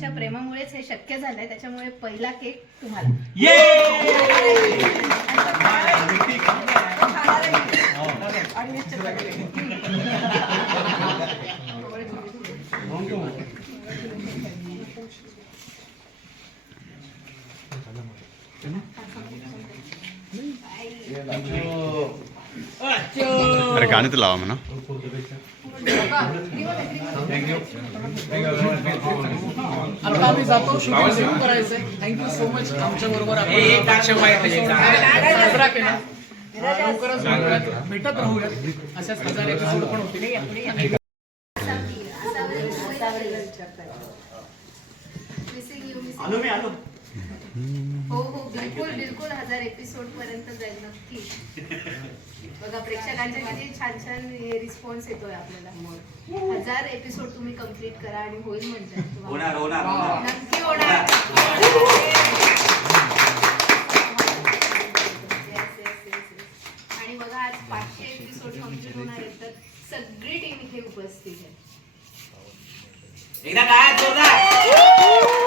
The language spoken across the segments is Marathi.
तुमच्या प्रेमामुळेच हे शक्य झालंय त्याच्यामुळे पहिला केक तुम्हाला. अरे गाणं तर लावा म्हणा. आता आम्ही जातो शूटिंग सुरू करायचंय. थँक्यू सो मच आमच्या बरोबर साजरा केला. लवकरच भेटूयात. भेटत राहूयात. अशाच हजार एपिसोड पण होतील. आलो मी आलो. हो हो बिलकुल बिलकुल. हजार एपिसोड पर्यंत जाईल नक्की. बघा प्रेक्षकांच्या किती छान छान रिस्पॉन्स येतोय आपल्याला. हजार एपिसोड तुम्ही कंप्लीट करा आणि होईल म्हणजे. होणार नक्की होणार. आणि बघा आज पाचशे एपिसोड कंप्लीट होणार आहेत तर सगळी टीम इथे उपस्थित आहे एकदा काय जोरदार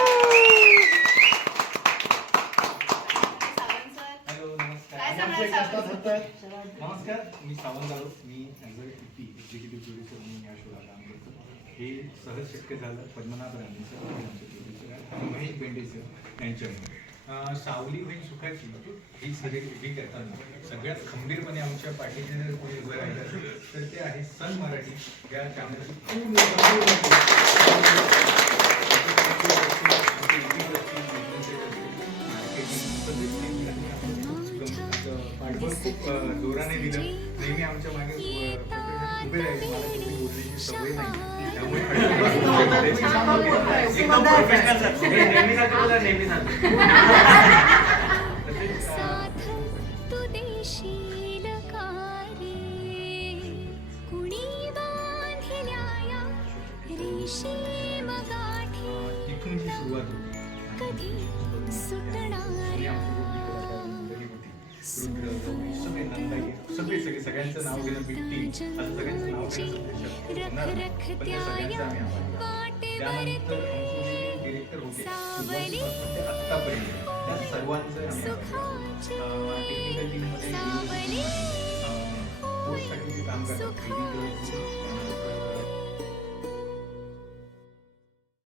सावंत सर हॅलो नमस्कार काय करताय नमस्कार मी सावंत आलो मी as a P executive producer म्हणून या शोला काम करतो. हे सहज शक्य झालं पद्मनाभ राणे सर आमचे प्रोड्युसर आणि महेश बेंडे सर यांच्यामुळे. सावली होईल सुखाची ही सगळी उभी करताना सगळ्यात खंबीरपणे आमच्या पाठीचे जर कोणी उभं राहिलं असेल तर ते आहे सन मराठी. या चॅनलची पाठबळ खूप जोराने दिलं. नेहमी आमच्या मागे उभे राहिले मला कुठली बोलण्याची सवय नाही. त्यामुळे एकदम प्रोफेशनल सर नेहमी सांगतो बोला, नेहमी सांगतो तसेच, अ, साथ तू देशील का रे कुणी बांधिल्या या रेशीम गाठी इथून जी सुरुवात होती. सगळ्यांचं नाव घेणं बिट्टी असं सगळ्यांचं नाव घेणं डिरेक्टर होते आत्तापर्यंत. त्या सर्वांचं. टेक्निकल टीममध्ये काम करतात